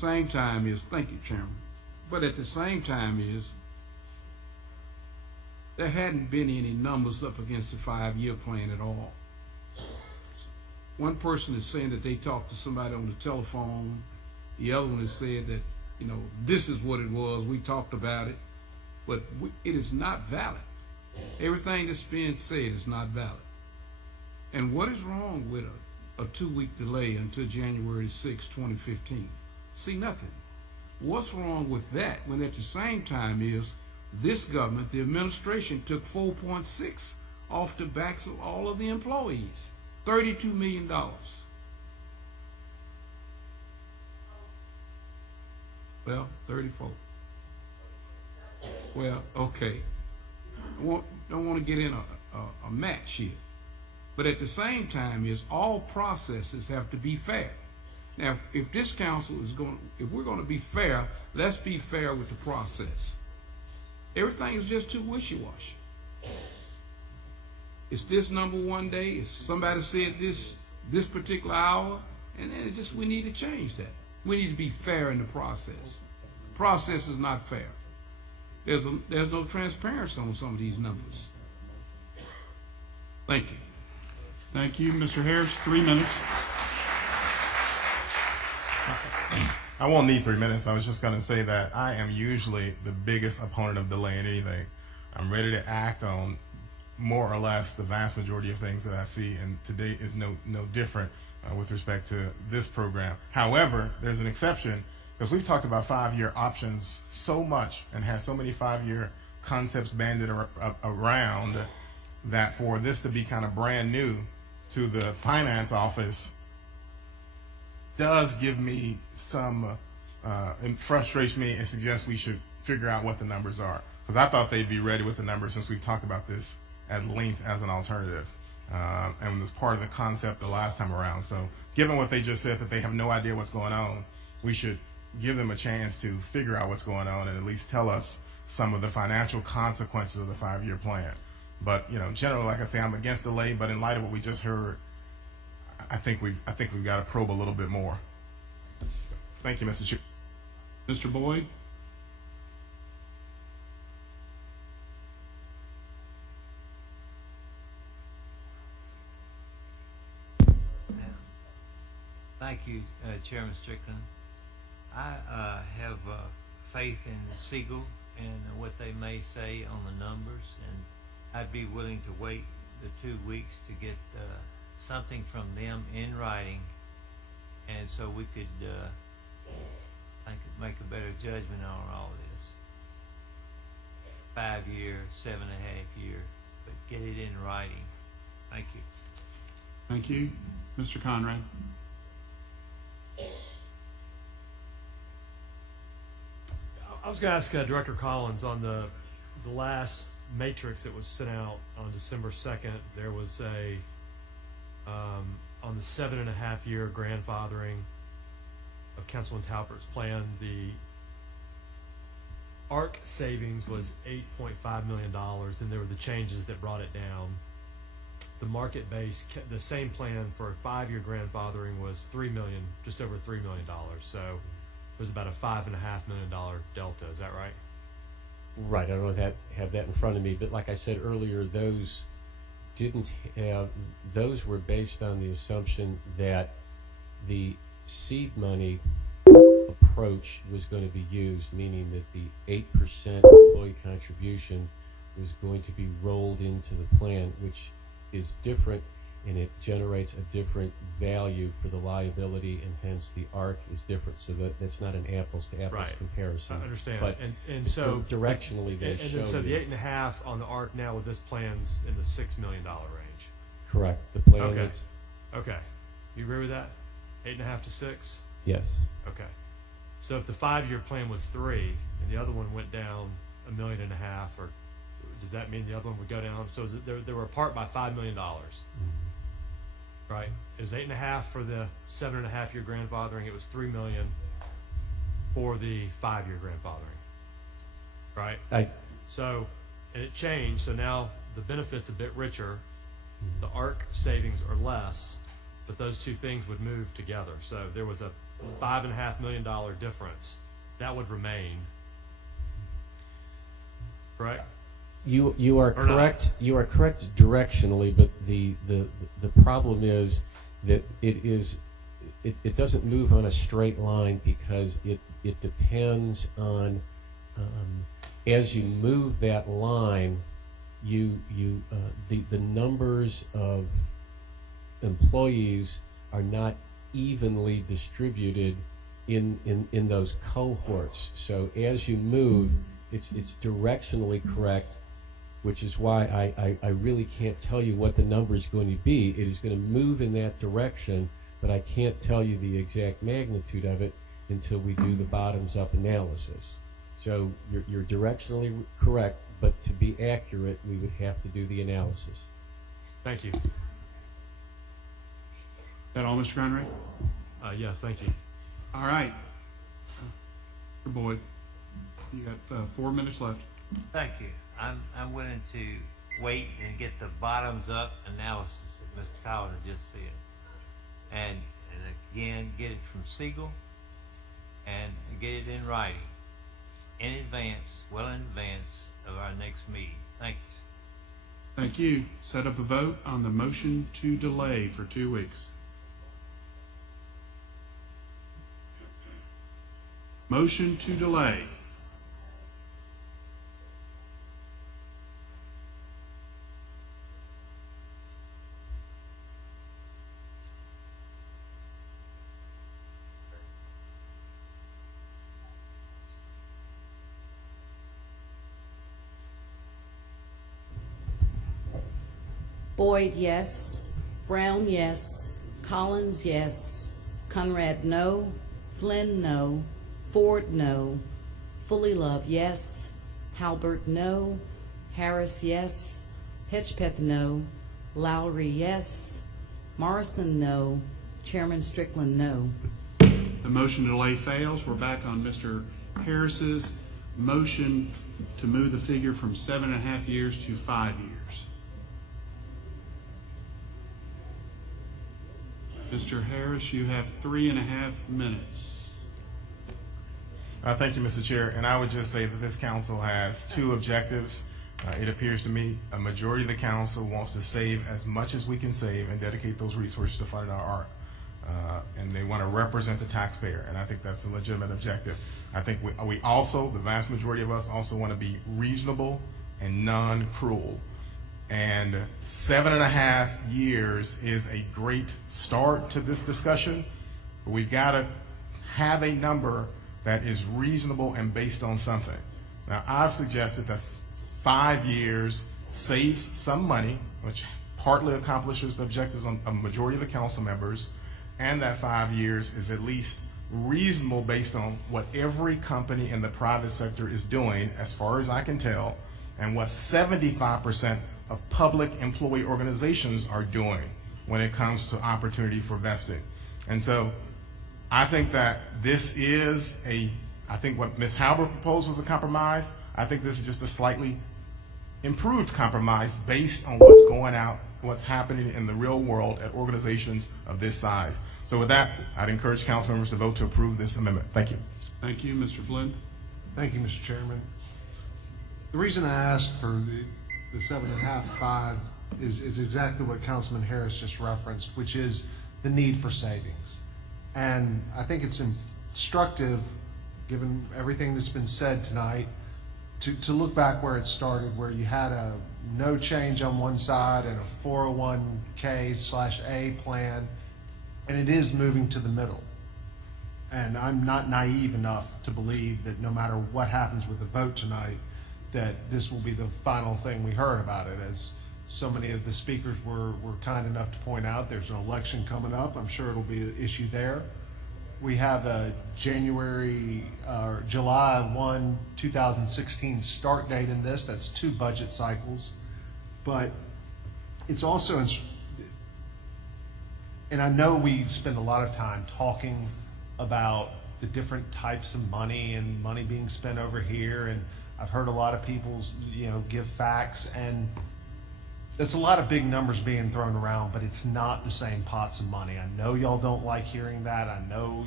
same time is, thank you, Chairman, but at the same time is, there hadn't been any numbers up against the 5-year plan at all. One person is saying that they talked to somebody on the telephone. The other one has said that, you know, this is what it was. We talked about it, but it is not valid. Everything that's being said is not valid. And what is wrong with a 2-week delay until January 6, 2015? See, nothing. What's wrong with that when at the same time is this government, the administration, took 4.6 off the backs of all of the employees, $32 million. Well, 34. Well, okay. Don't want to get in a match here. But at the same time is all processes have to be fair. Now, if this council is if we're going to be fair, let's be fair with the process. Everything is just too wishy-washy. It's this number one day. It's somebody said this particular hour, and then we need to change that. We need to be fair in the process. The process is not fair. There's no transparency on some of these numbers. Thank you. Thank you, Mr. Harris. 3 minutes. I won't need 3 minutes. I was just going to say that I am usually the biggest opponent of delaying anything. I'm ready to act on more or less the vast majority of things that I see, and today is no different with respect to this program. However, there's an exception, because we've talked about 5-year options so much and had so many 5-year concepts banded around that for this to be kind of brand new to the finance office does give me some and frustrates me and suggests we should figure out what the numbers are, because I thought they'd be ready with the numbers since we've talked about this at length as an alternative and it was part of the concept the last time around. So given what they just said, that they have no idea what's going on, we should give them a chance to figure out what's going on and at least tell us some of the financial consequences of the 5-year plan. But, you know, generally, like I say, I'm against delay, but in light of what we just heard, I think we've got to probe a little bit more. Thank you, Mr. Chair. Mr. Boyd. Thank you, Chairman Strickland. I have faith in Siegel and what they may say on the numbers, and I'd be willing to wait the 2 weeks to get something from them in writing, and so we could, I could make a better judgment on all this. 5-year, 7.5 year, but get it in writing. Thank you. Thank you. Mr. Conrad. I was going to ask Director Collins on the last matrix that was sent out on December 2nd. There was a on the 7.5-year grandfathering of Councilman Talbert's plan. The ARC savings was $8.5 million, and there were the changes that brought it down. The market base, the same plan for a 5-year grandfathering was $3 million, just over $3 million. So it was about a $5.5 million delta. Is that right? Right. I don't have that in front of me, but like I said earlier, those were based on the assumption that the seed money approach was going to be used, meaning that the 8% employee contribution was going to be rolled into the plan, which is different, and it generates a different value for the liability, and hence the ARC is different. So that's not an apples to apples comparison. I understand. But and so directionally they show. And so the 8.5 on the ARC now with this plan's in the $6 million range. Correct. The plan. Okay. Okay. You agree with that? 8.5 to 6. Yes. Okay. So if the 5-year plan was 3 and the other one went down $1.5 million, or does that mean the other one would go down? So they were apart by $5 million, right? It was 8.5 for the 7.5-year grandfathering. It was $3 million for the 5-year grandfathering, right? So, and it changed. So now the benefit's a bit richer. The ARC savings are less, but those two things would move together. So there was a $5.5 million difference, that would remain. Correct? You are Or not. correct. You are correct directionally, but the problem is that it doesn't move on a straight line because it depends on as you move that line, the numbers of employees are not evenly distributed in those cohorts. So as you move, it's directionally correct, which is why I really can't tell you what the number is going to be. It is going to move in that direction, but I can't tell you the exact magnitude of it until we do the bottoms-up analysis. So you're directionally correct, but to be accurate, we would have to do the analysis. Thank you. Is that all, Mr. Conrad? Yes, thank you. All right. Mr. Boyd, you got 4 minutes left. Thank you. I'm willing to wait and get the bottoms-up analysis that Mr. Collins just said. And again, get it from Siegel and get it in writing in advance, well in advance of our next meeting. Thank you. Thank you. Set up a vote on the motion to delay for 2 weeks. Motion to delay. Boyd, yes. Brown, yes. Collins, yes. Conrad, no. Flynn, no. Ford, no. Fully Love, yes. Halbert, no. Harris, yes. Hedgepeth, no. Lowry, yes. Morrison, no. Chairman Strickland, no. The motion to delay fails. We're back on Mr. Harris's motion to move the figure from 7.5 years to 5 years. Mr. Harris, you have 3.5 minutes. Thank you, Mr. Chair. And I would just say that this council has 2 objectives. It appears to me a majority of the council wants to save as much as we can save and dedicate those resources to funding our art. And they want to represent the taxpayer, and I think that's a legitimate objective. I think we also, the vast majority of us, also want to be reasonable and non-cruel. And 7.5 years is a great start to this discussion, but we've got to have a number that is reasonable and based on something. Now, I've suggested that 5 years saves some money, which partly accomplishes the objectives of a majority of the council members, and that 5 years is at least reasonable based on what every company in the private sector is doing, as far as I can tell, and what 75% of public employee organizations are doing when it comes to opportunity for vesting. And so I think that this is I think what Ms. Halbert proposed was a compromise. I think this is just a slightly improved compromise based on what's happening in the real world at organizations of this size. So with that, I'd encourage council members to vote to approve this amendment. Thank you. Thank you, Mr. Flynn. Thank you, Mr. Chairman. The reason I asked for the 7.5, 5 is exactly what Councilman Harris just referenced, which is the need for savings. And I think it's instructive, given everything that's been said tonight, to look back where it started, where you had a no change on one side and a 401k/A plan, and it is moving to the middle. And I'm not naive enough to believe that no matter what happens with the vote tonight, that this will be the final thing we heard about it. As so many of the speakers were kind enough to point out, there's an election coming up. I'm sure it'll be an issue there. We have a July 1, 2016 start date in this. That's 2 budget cycles. But it's also, and I know we spend a lot of time talking about the different types of money and money being spent over here, and I've heard a lot of people, give facts, and that's a lot of big numbers being thrown around, but it's not the same pots of money. I know y'all don't like hearing that. I know